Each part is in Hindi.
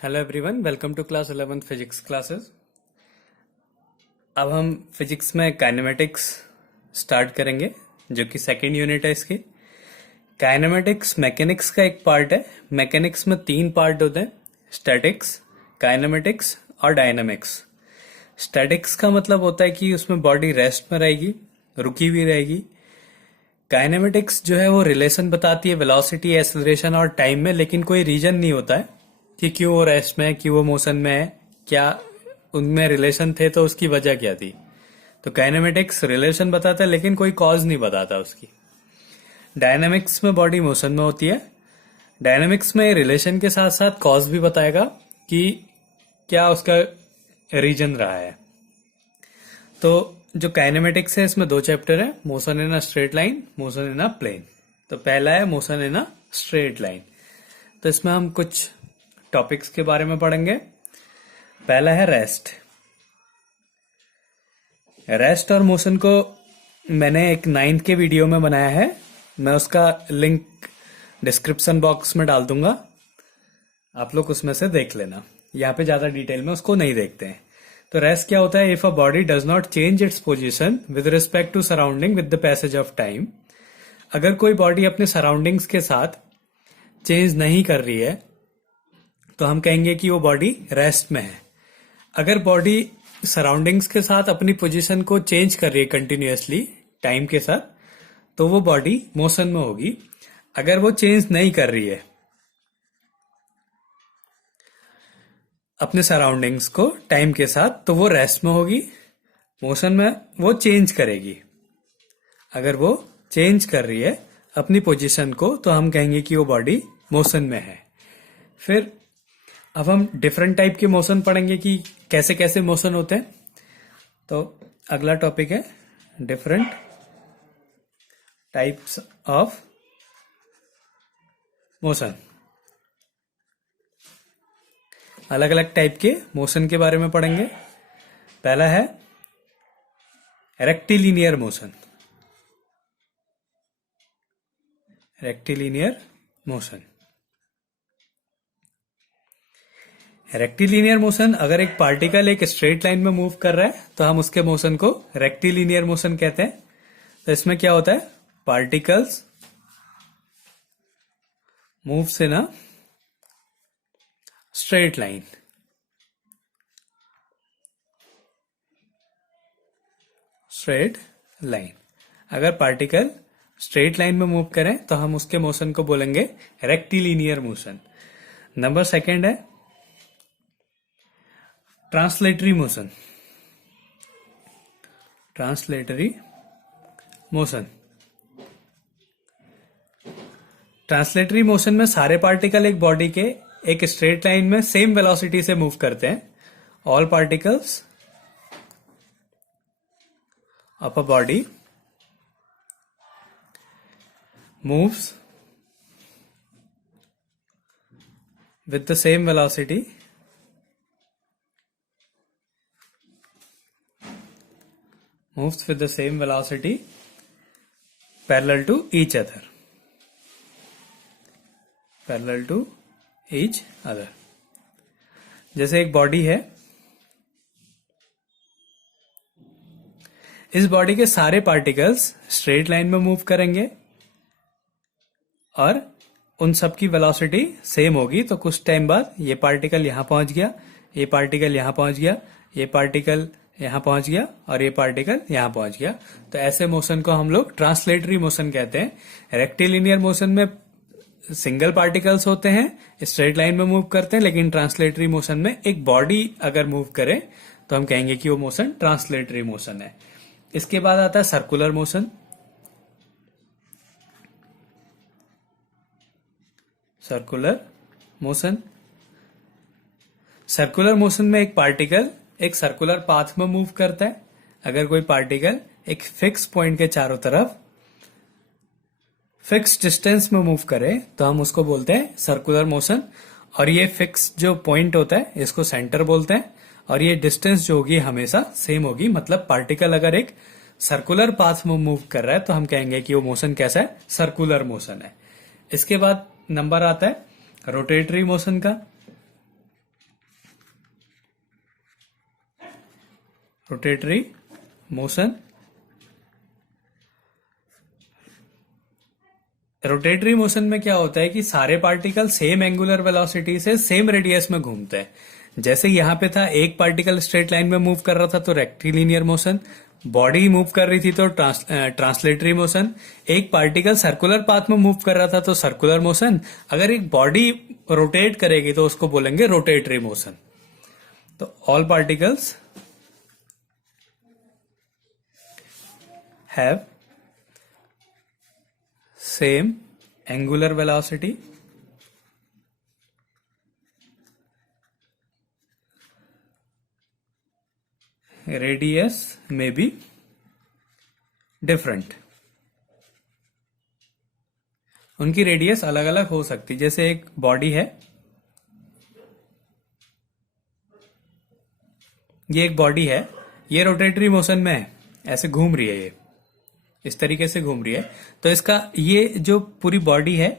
Hello everyone, welcome to class 11th physics classes. अब हम फिजिक्स में काइनेमेटिक्स स्टार्ट करेंगे, जो कि सेकेंड यूनिट है इसकी। काइनेमेटिक्स मैकेनिक्स का एक पार्ट है। मैकेनिक्स में तीन पार्ट होते हैं: स्टैटिक्स, काइनेमेटिक्स और डायनामिक्स। स्टैटिक्स का मतलब होता है कि उसमें बॉडी रेस्ट में रहेगी, रुकी हुई रहेगी। काइनेमेटिक्स जो है वो रिलेशन बताती है वेलोसिटी, एक्सेलरेशन और टाइम में, लेकिन कोई रीजन नहीं होता है कि क्यों वो रेस्ट में है, क्यों वो मोशन में है, क्या उनमें रिलेशन थे, तो उसकी वजह क्या थी। तो काइनेमेटिक्स रिलेशन बताता है लेकिन कोई कॉज नहीं बताता उसकी। डायनामिक्स में बॉडी मोशन में होती है। डायनामिक्स में रिलेशन के साथ साथ कॉज भी बताएगा कि क्या उसका रीजन रहा है। तो जो काइनेमेटिक्स है इसमें दो चैप्टर है: motion in a straight line, motion in a plane. तो पहला है motion in a straight line. तो इसमें हम कुछ टॉपिक्स के बारे में पढ़ेंगे। पहला है रेस्ट। रेस्ट और मोशन को मैंने एक 9th के वीडियो में बनाया है, मैं उसका लिंक डिस्क्रिप्शन बॉक्स में डाल दूंगा, आप लोग उसमें से देख लेना। यहाँ पे ज्यादा डिटेल में उसको नहीं देखते हैं। तो रेस्ट क्या होता है? If a body does not change its position with respect to surrounding with the passage of time. अगर कोई बॉडी अपने सराउंडिंग्स के साथ चेंज नहीं कर रही है तो हम कहेंगे कि वो बॉडी रेस्ट में है। अगर बॉडी सराउंडिंग्स के साथ अपनी पोजीशन को चेंज कर रही है कंटिन्यूअसली टाइम के साथ, तो वो बॉडी मोशन में होगी। अगर वो चेंज नहीं कर रही है अपने सराउंडिंग्स को टाइम के साथ, तो वो रेस्ट में होगी। मोशन में वो चेंज करेगी। अगर वो चेंज कर रही है अपनी पोजीशन को, तो हम कहेंगे कि वो बॉडी मोशन में है। फिर अब हम डिफरेंट टाइप के मोशन पढ़ेंगे कि कैसे कैसे मोशन होते हैं। तो अगला टॉपिक है डिफरेंट टाइप्स ऑफ मोशन। अलग अलग टाइप के मोशन के बारे में पढ़ेंगे। पहला है rectilinear motion. Rectilinear motion. Rectilinear motion, अगर एक पार्टिकल एक स्ट्रेट लाइन में मूव कर रहा है तो हम उसके मोशन को रेक्टिलिनियर मोशन कहते हैं। तो इसमें क्या होता है? Particles moves in a straight line. Straight line, अगर पार्टिकल स्ट्रेट लाइन में मूव करें तो हम उसके मोशन को बोलेंगे रेक्टिलिनियर मोशन। नंबर सेकंड है translatory motion. Translatory motion. Translatory motion में सारे पार्टिकल एक बॉडी के एक स्ट्रेट लाइन में सेम वेलोसिटी से मूव करते हैं। All particles of a body moves with the same velocity moves with the same velocity parallel to each other. Parallel to each other. जैसे एक बॉडी है, इस बॉडी के सारे पार्टिकल्स स्ट्रेट लाइन में मूव करेंगे और उन सब की वेलोसिटी सेम होगी। तो कुछ टाइम बाद ये पार्टिकल यहां पहुंच गया, ये पार्टिकल यहां पहुंच गया, ये पार्टिकल यहां पहुंच गया और ये पार्टिकल यहां पहुंच गया। तो ऐसे मोशन को हम लोग ट्रांसलेटरी मोशन कहते हैं। रेक्टिलिनियर मोशन में सिंगल पार्टिकल्स होते हैं, स्ट्रेट लाइन में मूव करते हैं, लेकिन ट्रांसलेटरी मोशन में एक बॉडी अगर मूव करे तो हम कहेंगे कि वो मोशन ट्रांसलेटरी मोशन है। इसके बाद आता है circular motion. Circular motion. Circular motion में एक पार्टिकल एक सर्कुलर पाथ में मूव करता है। अगर कोई पार्टिकल एक फिक्स पॉइंट के चारों तरफ फिक्स डिस्टेंस में मूव करे तो हम उसको बोलते हैं सर्कुलर मोशन। और ये फिक्स जो पॉइंट होता है इसको सेंटर बोलते हैं, और ये डिस्टेंस जो होगी हमेशा सेम होगी। मतलब पार्टिकल अगर एक सर्कुलर पाथ में मूव कर रहा है तो हम कहेंगे कि वो मोशन कैसा है? सर्कुलर मोशन है। इसके बाद नंबर आता है रोटेटरी मोशन का। Rotatory motion. रोटेटरी मोशन में क्या होता है कि सारे पार्टिकल सेम एंगुलर वेलोसिटी से सेम रेडियस में घूमते हैं। जैसे यहां पे था, एक पार्टिकल स्ट्रेट लाइन में मूव कर रहा था तो रेक्टिलिनियर मोशन, बॉडी मूव कर रही थी तो ट्रांसलेटरी मोशन, एक पार्टिकल सर्कुलर पाथ में मूव कर रहा था तो सर्कुलर मोशन, अगर एक बॉडी रोटेट करेगी तो उसको बोलेंगे रोटेटरी मोशन। तो all particles have same angular velocity radius में बी डिफरेंट। उनकी रेडियस अलग अलग हो सकती, जैसे एक बॉडी है, ये एक बॉडी है, ये रोटेटरी मोशन में है, ऐसे घूम रही है, ये इस तरीके से घूम रही है, तो इसका ये जो पूरी बॉडी है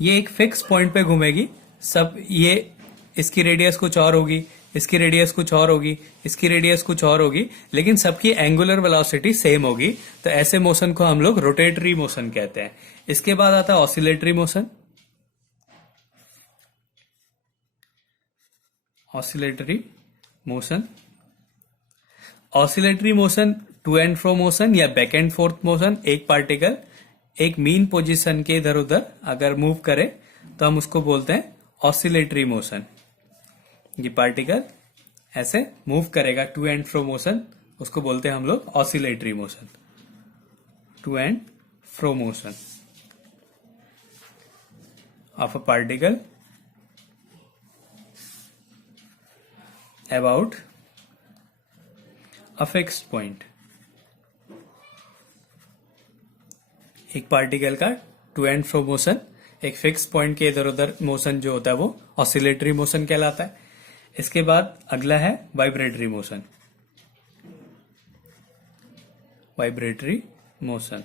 ये एक फिक्स पॉइंट पे घूमेगी सब। ये इसकी रेडियस कुछ और होगी, इसकी रेडियस कुछ और होगी, इसकी रेडियस कुछ और होगी, लेकिन सबकी एंगुलर वेलोसिटी सेम होगी। तो ऐसे मोशन को हम लोग रोटेटरी मोशन कहते हैं। इसके बाद आता है oscillatory motion. Oscillatory motion, oscillatory motion to and fro motion या बैक एंड फोर्थ मोशन। एक पार्टिकल एक मीन पोजीशन के इधर उधर अगर मूव करे तो हम उसको बोलते हैं ऑसिलेटरी मोशन। ये पार्टिकल ऐसे मूव करेगा टू एंड फ्रो मोशन, उसको बोलते हैं हम लोग oscillatory motion. To and fro motion of a particle about a fixed point. एक पार्टिकल का टू एंड फ्रो मोशन, एक फिक्स पॉइंट के इधर उधर मोशन जो होता है वो ऑसिलेटरी मोशन कहलाता है। इसके बाद अगला है वाइब्रेटरी मोशन। वाइब्रेटरी मोशन,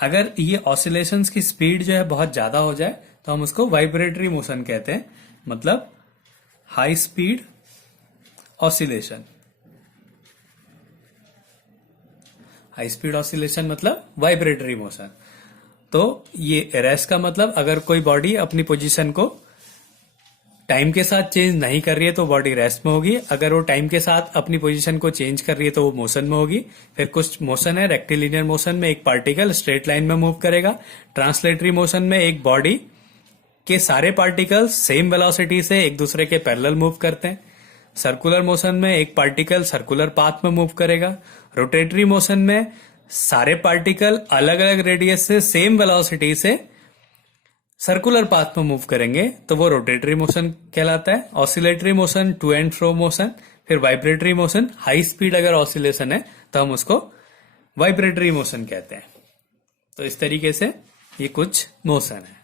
अगर ये ऑसिलेशंस की स्पीड जो है बहुत ज्यादा हो जाए तो हम उसको वाइब्रेटरी मोशन कहते हैं, मतलब high speed oscillation. High speed oscillation मतलब वाइब्रेटरी मोशन। तो ये रेस्ट का मतलब, अगर कोई बॉडी अपनी पोजीशन को टाइम के साथ चेंज नहीं कर रही है तो बॉडी रेस्ट में होगी, अगर वो टाइम के साथ अपनी पोजीशन को चेंज कर रही है तो वो मोशन में होगी। फिर कुछ मोशन है, रेक्टिलिनियर मोशन में एक पार्टिकल स्ट्रेट लाइन में मूव करेगा। ट्रांसलेटरी मोशन में एक बॉडी के सारे पार्टिकल्स सेम वेलोसिटी से एक दूसरे के पैरेलल मूव करते हैं। सर्कुलर मोशन में एक पार्टिकल सर्कुलर पाथ में मूव करेगा। रोटेटरी मोशन में सारे पार्टिकल अलग अलग रेडियस से सेम वेलोसिटी से सर्कुलर पाथ में मूव करेंगे तो वो रोटेटरी मोशन कहलाता है। Oscillatory motion to and fro motion, फिर वाइब्रेटरी मोशन हाई स्पीड अगर ऑसिलेशन है तो हम उसको वाइब्रेटरी मोशन कहते हैं। तो इस तरीके से ये कुछ मोशन है।